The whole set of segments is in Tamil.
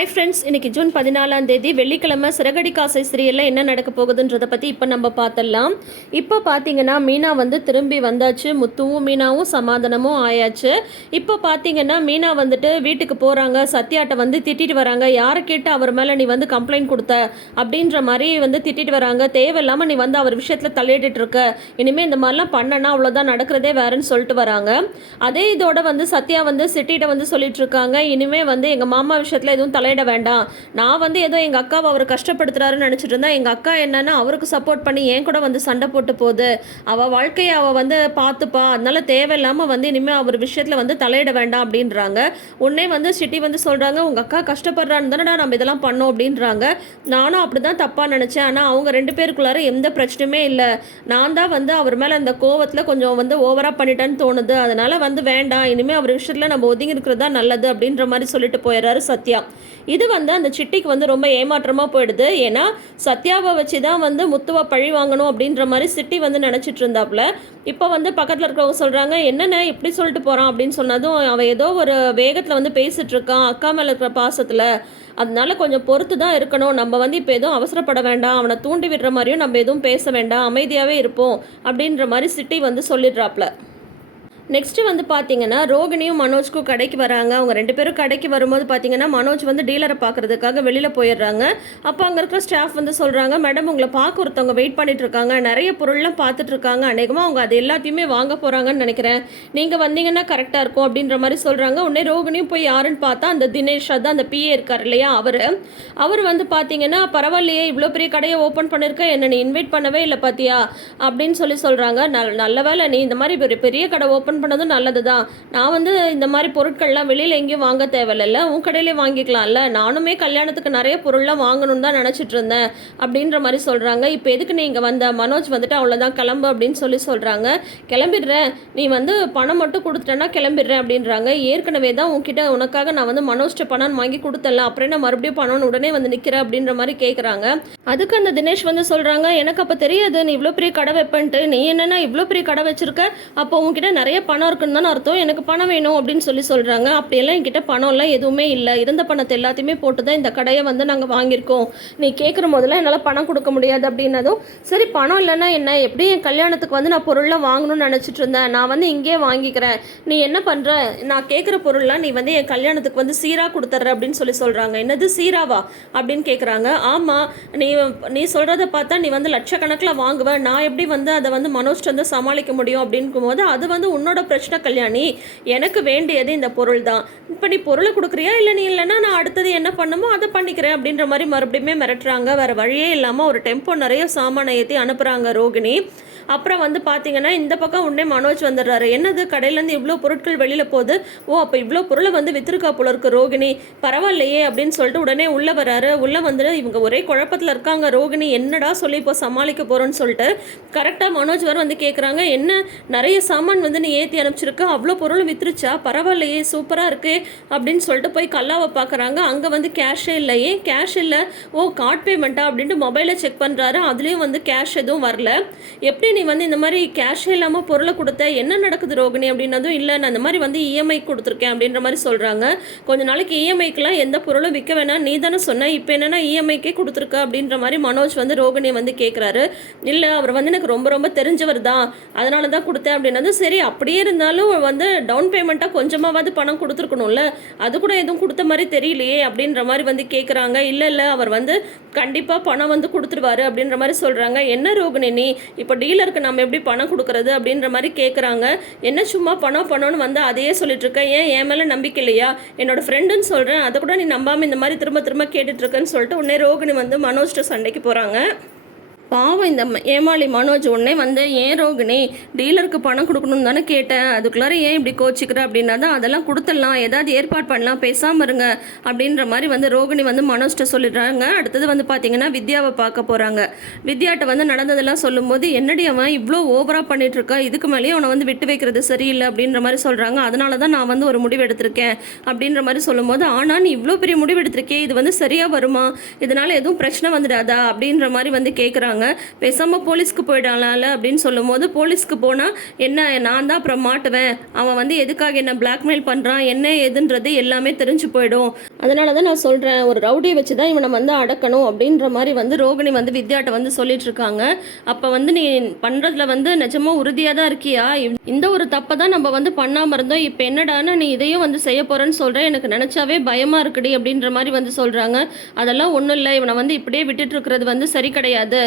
ஹாய் ஃப்ரெண்ட்ஸ் இன்னைக்கு ஜூன் பதினாலாம் தேதி வெள்ளிக்கிழமை சிறகடி காசை சிறியலில் என்ன நடக்க போகுதுன்றதை பற்றி இப்போ நம்ம பார்த்துடலாம். இப்போ பார்த்தீங்கன்னா மீனா வந்து திரும்பி வந்தாச்சு. முத்துவும் மீனாவும் சமாதானமும் ஆயாச்சு. இப்போ பார்த்தீங்கன்னா மீனா வந்துட்டு வீட்டுக்கு போகிறாங்க சத்யாட்ட வந்து திட்டிட்டு வராங்க. யாரை கேட்டு அவர் மேலே நீ வந்து கம்ப்ளைண்ட் கொடுத்த? அப்படின்ற மாதிரி வந்து திட்டிட்டு வராங்க. தேவையில்லாமல் நீ வந்து அவர் விஷயத்தில் தலையிட்டு இருக்க. இனிமேல் இந்த மாதிரிலாம் பண்ணனா அவ்வளோதான் நடக்கிறதே வேறுன்னு சொல்லிட்டு வராங்க. அதே இதோட வந்து சத்யா வந்து சிட்டிகிட்ட வந்து சொல்லிட்டு இருக்காங்க. இனிமேல் வந்து எங்கள் மாமா விஷயத்தில் எதுவும் தலையிட வேண்டாம். நான் வந்து ஏதோ எங்கள் அக்காவை அவர் கஷ்டப்படுத்துறாருன்னு நினச்சிட்டு இருந்தா எங்கள் அக்கா என்னன்னா அவருக்கு சப்போர்ட் பண்ணி என் கூட வந்து சண்டை போட்டு போகுது. அவள் வாழ்க்கையை அவள் வந்து பார்த்துப்பா. அதனால தேவையில்லாமல் வந்து இனிமேல் அவர் விஷயத்தில் வந்து தலையிட வேண்டாம் அப்படின்றாங்க. உடனே வந்து சிட்டி வந்து சொல்கிறாங்க உங்கள் அக்கா கஷ்டப்படுறான்னு தானடா நம்ம இதெல்லாம் பண்ணோம் அப்படின்றாங்க. நானும் அப்படி தான் தப்பாக நினச்சேன். ஆனால் அவங்க ரெண்டு பேருக்குள்ளார எந்த பிரச்சனையுமே இல்லை. நான் தான் வந்து அவர் மேலே அந்த கோவத்தில் கொஞ்சம் வந்து ஓவராக பண்ணிட்டேன்னு தோணுது. அதனால் வந்து வேண்டாம். இனிமேல் அவர் விஷயத்தில் நம்ம ஒதுங்கி இருக்கிறது தான் நல்லது அப்படின்ற மாதிரி சொல்லிட்டு போயிடுறாரு சத்யா. இது வந்து அந்த சிட்டிக்கு வந்து ரொம்ப ஏமாற்றமாக போயிடுது. ஏன்னா சத்யாவை வச்சு தான் வந்து முத்துவை பழி வாங்கணும் அப்படின்ற மாதிரி சிட்டி வந்து நினச்சிட்டு இருந்தாப்புல. இப்போ வந்து பக்கத்தில் இருக்கிறவங்க சொல்கிறாங்க என்னென்ன இப்படி சொல்லிட்டு போகிறான் அப்படின்னு சொன்னதும் அவன் ஏதோ ஒரு வேகத்தில் வந்து பேசிகிட்ருக்கான் இருக்கான் அக்கா மேலே இருக்கிற பாசத்தில். அதனால கொஞ்சம் பொறுத்து தான் இருக்கணும். நம்ம வந்து இப்போ எதுவும் அவசரப்பட வேண்டாம். அவனை தூண்டி விடுற மாதிரியும் நம்ம எதுவும் பேச வேண்டாம். அமைதியாகவே இருப்போம் அப்படின்ற மாதிரி சிட்டி வந்து சொல்லிடுறாப்ல நெக்ஸ்ட்டு வந்து பார்த்தீங்கன்னா ரோகிணியும் மனோஜ்க்கும் கடைக்கு வராங்க. அவங்க ரெண்டு பேரும் கடைக்கு வரும்போது பார்த்தீங்கன்னா மனோஜ் வந்து டீலரை பார்க்கறதுக்காக வெளியில் போயிடுறாங்க. அப்போ அங்கே இருக்கிற ஸ்டாஃப் வந்து சொல்கிறாங்க மேடம் உங்களை பார்க்க ஒருத்தவங்க வெயிட் பண்ணிட்டு இருக்காங்க நிறைய பொருள்லாம் பார்த்துட்டு இருக்காங்க அநேகமாக அவங்க அது எல்லாத்தையுமே வாங்க போகிறாங்கன்னு நினைக்கிறேன். நீங்கள் வந்தீங்கன்னா கரெக்டாக இருக்கும் அப்படின்ற மாதிரி சொல்கிறாங்க உடனே ரோகிணியும் போய் யாருன்னு பார்த்தா அந்த தினேஷ் அதான் அந்த பிஏ இருக்கார் இல்லையா அவர். அவர் வந்து பார்த்தீங்கன்னா பரவாயில்லையே இவ்வளோ பெரிய கடையை ஓப்பன் பண்ணியிருக்க என்னை நீ இன்வைட் பண்ணவே இல்லை பார்த்தியா அப்படின்னு சொல்லி சொல்கிறாங்க நல் நல்ல வேளை நீ இந்த மாதிரி பெரிய கடை ஓப்பன் பண்ணதும் நல்லது தான் நான் வந்து இந்த மாதிரி பொருட்கள்லாம் வெளியில் எங்கேயும் வாங்க தேவையில்ல உன் கடையிலே வாங்கிக்கலாம்ல. நானுமே கல்யாணத்துக்கு நிறைய பொருள்லாம் வாங்கணும்னு தான் நினச்சிட்டு இருந்தேன். அப்படின்ற மாதிரி சொல்கிறாங்க இப்போ எதுக்கு நீ இங்கே வந்த? மனோஜ் வந்துட்டு அவ்வளோதான் கிளம்பு அப்படின்னு சொல்லி சொல்கிறாங்க கிளம்பிடுறேன். நீ வந்து பணம் மட்டும் கொடுத்துட்டேன்னா கிளம்பிடுறேன் அப்படின்றாங்க. ஏற்கனவே தான் உன்கிட்ட உனக்காக நான் வந்து மனோஜ்ட்ட பணம் வாங்கி கொடுத்தல அப்புறம் என்ன மறுபடியும் பணம்னு உடனே வந்து நிற்கிறேன் அப்படின்ற மாதிரி கேட்குறாங்க அதுக்கு அந்த தினேஷ் வந்து சொல்கிறாங்க எனக்கு அப்போ தெரியாது. நீ இவ்வளோ பெரிய கடை வைப்பன்ட்டு. நீ என்னென்னா இவ்வளோ பெரிய கடை வச்சிருக்க. அப்போ உன்கிட்ட நிறைய பணம் இருக்குன்னு தானே அர்த்தம். எனக்கு பணம் வேணும் அப்படின்னு சொல்லி சொல்கிறாங்க அப்படியெல்லாம் என்கிட்ட பணம்லாம் எதுவுமே இல்லை. இருந்த பணத்தை எல்லாத்தையுமே போட்டு தான் இந்த கடையை வந்து நாங்கள் வாங்கியிருக்கோம். நீ கேட்குற போதெல்லாம் என்னால் பணம் கொடுக்க முடியாது அப்படின்னதும் சரி பணம் இல்லைன்னா என்ன? எப்படி என் கல்யாணத்துக்கு வந்து நான் பொருள்லாம் வாங்கணும்னு நினச்சிட்டு இருந்தேன். நான் வந்து இங்கேயே வாங்கிக்கிறேன். நீ என்ன பண்ணுற நான் கேட்குற பொருள்லாம் நீ வந்து என் கல்யாணத்துக்கு வந்து சீராக கொடுத்துட்ற அப்படின்னு சொல்லி சொல்கிறாங்க என்னது சீராவா? அப்படின்னு கேட்குறாங்க ஆமாம் நீ நீ சொல்கிறத பார்த்தா நீ வந்து லட்சக்கணக்கில் வாங்குவ. நான் எப்படி வந்து அதை வந்து மனோஜ் வந்து சமாளிக்க முடியும் அப்படிங்கும்போது அது வந்து உன்னோட பிரச்சனை கல்யாணி. எனக்கு வேண்டியது இந்த பொருள் தான் இப்போ நீ பொருளை கொடுக்குறியா? இல்லை நீ இல்லைன்னா நான் அடுத்தது என்ன பண்ணுமோ அதை பண்ணிக்கிறேன் அப்படின்ற மாதிரி மறுபடியுமே மிரட்டுறாங்க. வேறு வழியே இல்லாமல் ஒரு டெம்போ நிறைய சாமானை ஏற்றி அனுப்புகிறாங்க ரோகிணி. அப்புறம் வந்து பார்த்தீங்கன்னா இந்த பக்கம் உடனே மனோஜ் வந்துடுறாரு. என்னது? கடையிலேருந்து இவ்வளோ பொருட்கள் வெளியில் போகுது? ஓ அப்போ இவ்வளோ பொருளை வந்து வித்திருக்கா போல இருக்கு ரோகிணி. பரவாயில்லையே அப்படின்னு சொல்லிட்டு உடனே உள்ளே வராரு. உள்ளே வந்துட்டு இவங்க ஒரே குழப்பத்தில் இருக்காங்க ரோகிணி. என்னடா சொல்லி இப்போ சமாளிக்க போகிறோன்னு சொல்லிட்டு கரெக்டாக மனோஜ் வர வந்து கேட்குறாங்க என்ன? நிறைய சாமான் வந்து நீ ஏற்றி அனுப்பிச்சிருக்க. அவ்வளோ பொருளும் வித்துருச்சா? பரவாயில்லையே சூப்பராக இருக்குது அப்படின்னு சொல்லிட்டு போய் கல்லாவை பார்க்குறாங்க அங்கே வந்து கேஷே இல்லையே கேஷ் இல்லை? ஓ கார்ட் பேமெண்ட்டா அப்படின்ட்டு மொபைலை செக் பண்ணுறாரு அதுலேயும் வந்து கேஷ் எதுவும் வரல. எப்படி நீ வந்து இந்த மாதிரி கேஷே இல்லாமல் பொருளை கொடுத்த? என்ன நடக்குது ரோகிணி அப்படின்னதும் இல்லை. நான் இந்த மாதிரி வந்து இஎம்ஐ கொடுத்துருக்கேன் அப்படின்ற மாதிரி சொல்கிறாங்க கொஞ்ச நாளைக்கு இஎம்ஐக்கெலாம் எந்த பொருளும் விற்க வேணாம். நீ தானே சொன்ன. இப்போ என்னென்னா இஎம்ஐக்கே கொடுத்துருக்க அப்படின்ற மாதிரி மனோஜ் வந்து ரோகிணியை வந்து கேட்குறாரு இல்லை அவர் வந்து எனக்கு ரொம்ப ரொம்ப தெரிஞ்சவர் தான். அதனால தான் கொடுத்தேன் அப்படின்னதும் சரி அப்படி அப்படியே இருந்தாலும் வந்து டவுன் பேமெண்ட்டாக கொஞ்சமாவது பணம் கொடுத்துருக்கணும்ல? அது கூட எதுவும் கொடுத்த மாதிரி தெரியலையே அப்படின்ற மாதிரி வந்து கேட்குறாங்க இல்லை இல்லை அவர் வந்து கண்டிப்பாக பணம் வந்து கொடுத்துருவாரு அப்படின்ற மாதிரி சொல்கிறாங்க என்ன ரோகிணி நீ? இப்போ டீலருக்கு நம்ம எப்படி பணம் கொடுக்கறது அப்படின்ற மாதிரி கேட்குறாங்க என்ன சும்மா பணம் பணம்னு வந்து அதையே சொல்லிட்டு இருக்க? ஏன் என் மேலே நம்பிக்கை இல்லையா? என்னோட ஃப்ரெண்டுன்னு சொல்கிறேன் அதை கூட நீ நம்பாமல் இந்த மாதிரி திரும்ப திரும்ப கேட்டுட்ருக்கேன்னு சொல்லிட்டு உடனே ரோகிணி வந்து மனோஜ்ட சண்டைக்கு போகிறாங்க பாவம் இந்த ஏமாளி மனோஜ் உடனே வந்து ஏன் ரோகிணி டீலருக்கு பணம் கொடுக்கணும்னு தானே கேட்டேன். அதுக்குள்ளார ஏன் இப்படி கோச்சிக்கிற? அப்படின்னா தான் அதெல்லாம் கொடுத்துடலாம். ஏதாவது ஏற்பாடு பண்ணலாம். பேசாமல் இருங்க. அப்படின்ற மாதிரி வந்து ரோகிணி வந்து மனோஜ்ட சொல்லிடுறாங்க. அடுத்தது வந்து பார்த்தீங்கன்னா வித்யாவை பார்க்க போகிறாங்க வித்யாட்ட வந்து நடந்ததெல்லாம் சொல்லும்போது என்னடி அவன் இவ்வளோ ஓவராக பண்ணிட்டு இருக்கா இதுக்கு மேலேயும் அவனை வந்து விட்டு வைக்கிறது சரியில்லை. அப்படின்ற மாதிரி சொல்கிறாங்க அதனால தான் நான் வந்து ஒரு முடிவு எடுத்திருக்கேன். அப்படின்ற மாதிரி சொல்லும்போது ஆனால் நீ இவ்வளோ பெரிய முடிவு எடுத்திருக்கே இது வந்து சரியாக வருமா? இதனால் எதுவும் பிரச்சனை வந்துடாதா? அப்படின்ற மாதிரி வந்து கேட்குறாங்க சொல்கிறாங்க பேசாமல் போலீஸ்க்கு போயிடலாம்ல அப்படின்னு சொல்லும்போது போலீஸ்க்கு போனால் என்ன நான் தான் அப்புறம் மாட்டுவேன். அவன் வந்து எதுக்காக என்ன பிளாக்மெயில் பண்ணுறான் என்ன ஏதுன்றது எல்லாமே தெரிஞ்சு போயிடும். அதனால தான் நான் சொல்கிறேன் ஒரு ரவுடியை வச்சு தான் இவனை வந்து அடக்கணும். அப்படின்ற மாதிரி வந்து ரோகிணி வந்து வித்யாட்ட வந்து சொல்லிட்டு இருக்காங்க. அப்போ வந்து நீ பண்ணுறதுல வந்து நிஜமாக உறுதியாக தான் இருக்கியா? இந்த ஒரு தப்பை தான் நம்ம வந்து பண்ணாமல் இருந்தோம். இப்போ என்னடான்னு நீ இதையும் வந்து செய்ய போகிறேன்னு சொல்கிறேன் எனக்கு நினச்சாவே பயமாக இருக்குடி அப்படின்ற மாதிரி வந்து சொல்கிறாங்க அதெல்லாம் ஒன்றும் இல்லை. இவனை வந்து இப்படியே விட்டுட்டு இருக்கிறது வந்து சரி கிடையாது.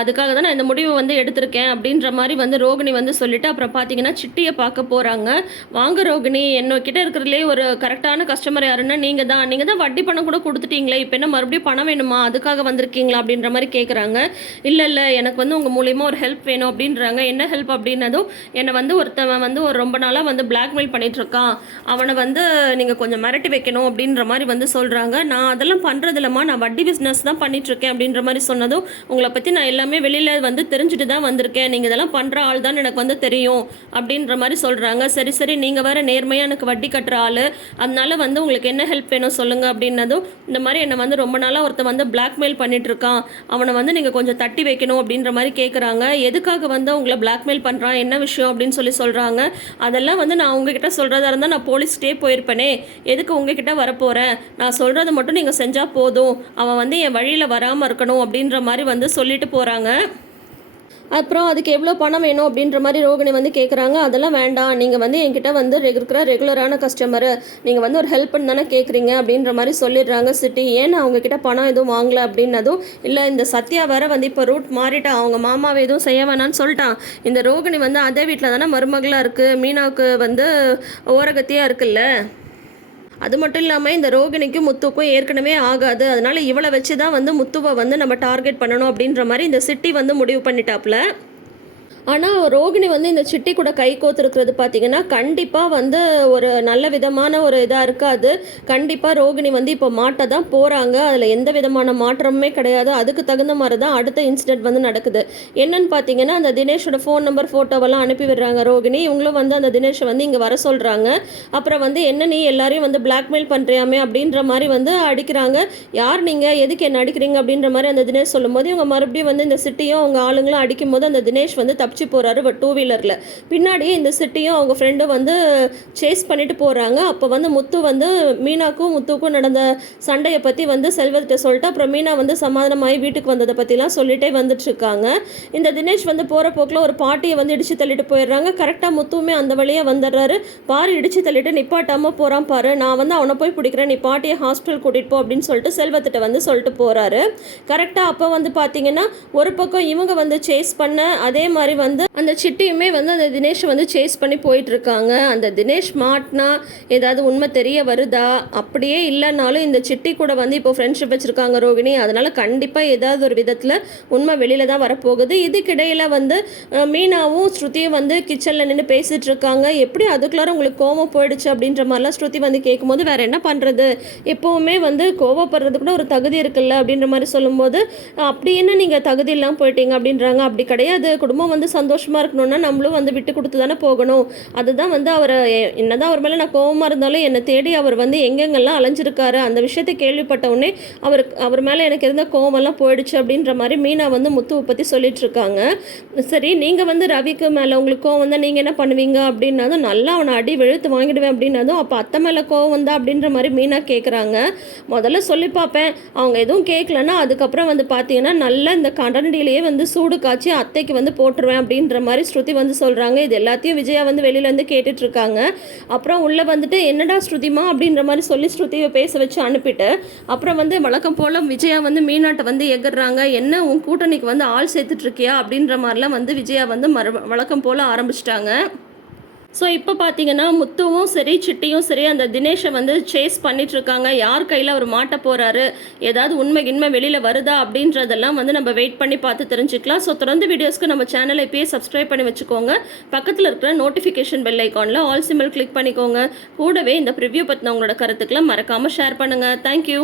அதுக்காக தான் நான் இந்த முடிவை வந்து எடுத்திருக்கேன் அப்படின்ற மாதிரி வந்து ரோகிணி வந்து சொல்லிட்டு அப்புறம் பார்த்தீங்கன்னா சிட்டியை பார்க்க போகிறாங்க வாங்க ரோகிணி என்னக்கிட்ட இருக்கிறதுலே ஒரு கரெக்டான கஸ்டமர் யாருன்னா நீங்கள் தான். நீங்கள் தான் வட்டி பணம் கூட கொடுத்துட்டீங்களே இப்போ என்ன மறுபடியும் பணம் வேணுமா? அதுக்காக வந்திருக்கீங்களா அப்படின்ற மாதிரி கேட்குறாங்க இல்லை இல்லை எனக்கு வந்து உங்கள் மூலியமாக ஒரு ஹெல்ப் வேணும் அப்படின்றாங்க. என்ன ஹெல்ப் அப்படின்னதும் என்னை வந்து ஒருத்தவன் வந்து ஒரு ரொம்ப நாளாக வந்து பிளாக்மெயில் பண்ணிகிட்ருக்கான் அவனை வந்து நீங்கள் கொஞ்சம் மிரட்டி வைக்கணும் அப்படின்ற மாதிரி வந்து சொல்கிறாங்க நான் அதெல்லாம் பண்ணுறதில்லம்மா நான் வட்டி பிஸ்னஸ் தான் பண்ணிகிட்ருக்கேன் இருக்கேன் அப்படின்ற மாதிரி சொன்னதும் உங்களை பற்றி நான் எல்லாமே வெளியில் வந்து தெரிஞ்சுட்டு தான் வந்திருக்கேன். நீங்கள் இதெல்லாம் பண்ணுற ஆள் தான் எனக்கு வந்து தெரியும் அப்படின்ற மாதிரி சொல்கிறாங்க சரி சரி நீங்கள் வேறு நேர்மையாக எனக்கு வட்டி கட்டுற ஆள். அதனால வந்து உங்களுக்கு என்ன ஹெல்ப் வேணும் சொல்லுங்கள் அப்படின்னதும் இந்த மாதிரி என்னை வந்து ரொம்ப நாளாக ஒருத்தன் வந்து பிளாக்மெயில் பண்ணிகிட்ருக்கான் அவனை வந்து நீங்கள் கொஞ்சம் தட்டி வைக்கணும் அப்படின்ற மாதிரி கேட்குறாங்க எதுக்காக வந்து உங்களை பிளாக்மெயில் பண்ணுறான் என்ன விஷயம் அப்படின்னு சொல்லி சொல்கிறாங்க அதெல்லாம் வந்து நான் உங்ககிட்ட சொல்கிறதா இருந்தால் நான் போலீஸ்கிட்டே போயிருப்பேனே. எதுக்கு உங்ககிட்ட வரப்போகிறேன் நான் சொல்கிறத மட்டும் நீங்கள் செஞ்சால் போதும். அவன் வந்து என் வழியில் வராமல் இருக்கணும் அப்படின்ற மாதிரி வந்து சொல்லிட்டு போகிறாங்க அப்புறம் அதுக்கு எவ்வளோ பணம் வேணும் அப்படின்ற மாதிரி ரோகிணி வந்து கேட்குறாங்க அதெல்லாம் வேண்டாம். நீங்கள் வந்து என்கிட்ட வந்து இருக்கிற ரெகுலரான கஸ்டமரு நீங்கள் வந்து ஒரு ஹெல்ப்னு தானே கேட்குறீங்க அப்படின்ற மாதிரி சொல்லிடுறாங்க சிட்டி. ஏன் அவங்கக்கிட்ட பணம் எதுவும் வாங்கலை அப்படின்னதும் இல்லை இந்த சத்யா வேற வந்து இப்போ ரூட் மாறிட்டா அவங்க மாமாவை எதுவும் செய்ய வேணாம்னு சொல்லிட்டான். இந்த ரோகிணி வந்து அதே வீட்டில் தானே மருமகளாக இருக்குது மீனாவுக்கு வந்து ஓரகத்தியாக இருக்குல்ல. அது மட்டும் இல்லாமல் இந்த ரோகிணிக்கும் முத்துக்கும் ஏற்கனவே ஆகாது. அதனால இவளை வச்சு தான் வந்து முத்துவை வந்து நம்ம டார்கெட் பண்ணணும் அப்படின்ற மாதிரி இந்த சிட்டி வந்து முடிவு பண்ணிட்டாப்ல ஆனால் ரோகிணி வந்து இந்த சிட்டி கூட கை கோத்துருக்கிறது பார்த்தீங்கன்னா கண்டிப்பாக வந்து ஒரு நல்ல விதமான ஒரு இதாக இருக்காது. கண்டிப்பாக ரோகிணி வந்து இப்போ மாட்ட தான் போகிறாங்க அதில் எந்த விதமான மாற்றமுமே கிடையாது. அதுக்கு தகுந்த மாதிரி தான் அடுத்த இன்சிடென்ட் வந்து நடக்குது. என்னன்னு பார்த்தீங்கன்னா அந்த தினேஷோட ஃபோன் நம்பர் ஃபோட்டோவெல்லாம் அனுப்பி விடுறாங்க ரோகிணி. இவங்களும் வந்து அந்த தினேஷை வந்து இங்கே வர சொல்கிறாங்க அப்புறம் வந்து என்ன நீ எல்லாரையும் வந்து பிளாக்மெயில் பண்ணுறியாமே அப்படின்ற மாதிரி வந்து அடிக்கிறாங்க. யார் நீங்கள் எதுக்கு என்ன அடிக்கிறீங்க? அப்படின்ற மாதிரி அந்த தினேஷ் சொல்லும்போது இவங்க மறுபடியும் வந்து இந்த சிட்டியும் அவங்க ஆளுங்களும் அடிக்கும்போது அந்த தினேஷ் வந்து தப்பு தப்பிச்சு போகிறாரு டூ வீலரில் பின்னாடியே இந்த சிட்டியும் அவங்க ஃப்ரெண்டும் வந்து சேஸ் பண்ணிட்டு போகிறாங்க அப்போ வந்து முத்து வந்து மீனாக்கும் முத்துக்கும் நடந்த சண்டையை பற்றி வந்து செல்வத்திட்ட சொல்லிட்டு அப்புறம் மீனா வந்து சமாதானமாகி வீட்டுக்கு வந்ததை பற்றிலாம் சொல்லிட்டே வந்துட்டுருக்காங்க. இந்த தினேஷ் வந்து போகிற போக்கில் ஒரு பாட்டியை வந்து இடிச்சு தள்ளிட்டு போயிடுறாங்க. கரெக்டாக முத்துவுமே அந்த வழியாக வந்துடுறாரு. பாரு இடித்து தள்ளிட்டு நிப்பாட்டாமல் போகிறான் பாரு. நான் வந்து அவனை போய் பிடிக்கிறேன். நீ பாட்டியை ஹாஸ்பிட்டல் கூட்டிகிட்டு போ அப்படின்னு சொல்லிட்டு செல்வத்திட்ட வந்து சொல்லிட்டு போகிறாரு கரெக்டாக அப்போ வந்து பார்த்தீங்கன்னா ஒரு பக்கம் இவங்க வந்து சேஸ் பண்ண அதே மாதிரி வந்து அந்த சிட்டியுமே வந்து அந்த தினேஷ் வந்து சேஸ் பண்ணி போயிட்டு இருக்காங்க அந்த தினேஷ் மாட்டினா ஏதாவது உண்மை தெரிய வருதா? அப்படியே இல்லைனாலும் இந்த சிட்டி கூட வந்து இப்போ ஃப்ரெண்ட்ஷிப் வச்சுருக்காங்க ரோகிணி. அதனால கண்டிப்பாக ஏதாவது ஒரு விதத்தில் உண்மை வெளியில தான் வரப்போகுது. இதுக்கிடையில் வந்து மீனாவும் ஸ்ருதியும் வந்து கிச்சனில் நின்று பேசிட்டு இருக்காங்க எப்படி அதுக்குள்ளார உங்களுக்கு கோவம் போயிடுச்சு அப்படின்ற மாதிரிலாம் ஸ்ருதி வந்து கேட்கும்போது வேற என்ன பண்ணுறது எப்போவுமே வந்து கோவப்படுறது கூட ஒரு தகுதி இருக்குல்ல அப்படின்ற மாதிரி சொல்லும்போது அப்படி என்ன நீங்கள் தகுதி இல்லாமல் போயிட்டீங்க? அப்படின்றாங்க. அப்படி கிடையாது. குடும்பம் வந்து சந்தோஷமாக இருக்கணும்னா நம்மளும் வந்து விட்டு கொடுத்து தானே போகணும். அதுதான் வந்து அவர் என்னதான் அவர் மேலே நான் கோவமாக இருந்தாலும் என்னை தேடி அவர் வந்து எங்கெங்கெல்லாம் அலைஞ்சிருக்காரு அந்த விஷயத்தை கேள்விப்பட்ட உடனே அவர் அவர் மேலே எனக்கு இருந்த கோவமெல்லாம் போயிடுச்சு அப்படின்ற மாதிரி மீனா வந்து முத்துவை பற்றி சொல்லிட்டு இருக்காங்க. சரி நீங்கள் வந்து ரவிக்கு மேலே உங்களுக்கு கோவம் வந்தால் நீங்கள் என்ன பண்ணுவீங்க அப்படின்னதும் நல்லா அவனை அடி வெழுத்து வாங்கிடுவேன் அப்படின்னதும் அப்போ அத்தை மேலே கோவம் வந்தா அப்படின்ற மாதிரி மீனா கேட்குறாங்க முதல்ல சொல்லி பார்ப்பேன். அவங்க எதுவும் கேட்கலன்னா அதுக்கப்புறம் வந்து பார்த்தீங்கன்னா நல்லா இந்த கடண்டிலேயே வந்து சூடு காய்ச்சி அத்தைக்கு வந்து போட்டுருவேன் அப்படின்ற மாதிரி ஸ்ருதி வந்து சொல்கிறாங்க இது எல்லாத்தையும் விஜயா வந்து வெளியிலேருந்து கேட்டுட்ருக்காங்க. அப்புறம் உள்ளே வந்துட்டு என்னடா ஸ்ருதிமா? அப்படின்ற மாதிரி சொல்லி ஸ்ருதியை பேச வச்சு அனுப்பிட்டு அப்புறம் வந்து வழக்கம் போல் விஜயா வந்து மீனாட்டை வந்து எகுறாங்க என்ன உன் கூட்டணிக்கு வந்து ஆள் சேர்த்துட்ருக்கியா? அப்படின்ற மாதிரிலாம் வந்து விஜயா வந்து மறு வழக்கம் போல் ஆரம்பிச்சிட்டாங்க. ஸோ இப்போ பார்த்தீங்கன்னா முத்துவும் சரி சிட்டியும் சரி அந்த தினேஷை வந்து சேஸ் பண்ணிட்டு இருக்காங்க யார் கையில் அவர் மாட்ட போகிறாரு ஏதாவது உண்மை கிண்மை வெளியில் வருதா? அப்படின்றதெல்லாம் வந்து நம்ம வெயிட் பண்ணி பார்த்து தெரிஞ்சுக்கலாம். ஸோ தொடர்ந்து வீடியோஸ்க்கு நம்ம சேனலை இப்பயே சப்ஸ்கிரைப் பண்ணி வச்சுக்கோங்க. பக்கத்தில் இருக்கிற நோட்டிஃபிகேஷன் பெல் ஐக்கானில் ஆல் சிம்பிள் கிளிக் பண்ணிக்கோங்க. கூடவே இந்த ப்ரிவ்யூ பற்றின உங்களோட கருத்துக்களை மறக்காமல் ஷேர் பண்ணுங்கள் தேங்க்யூ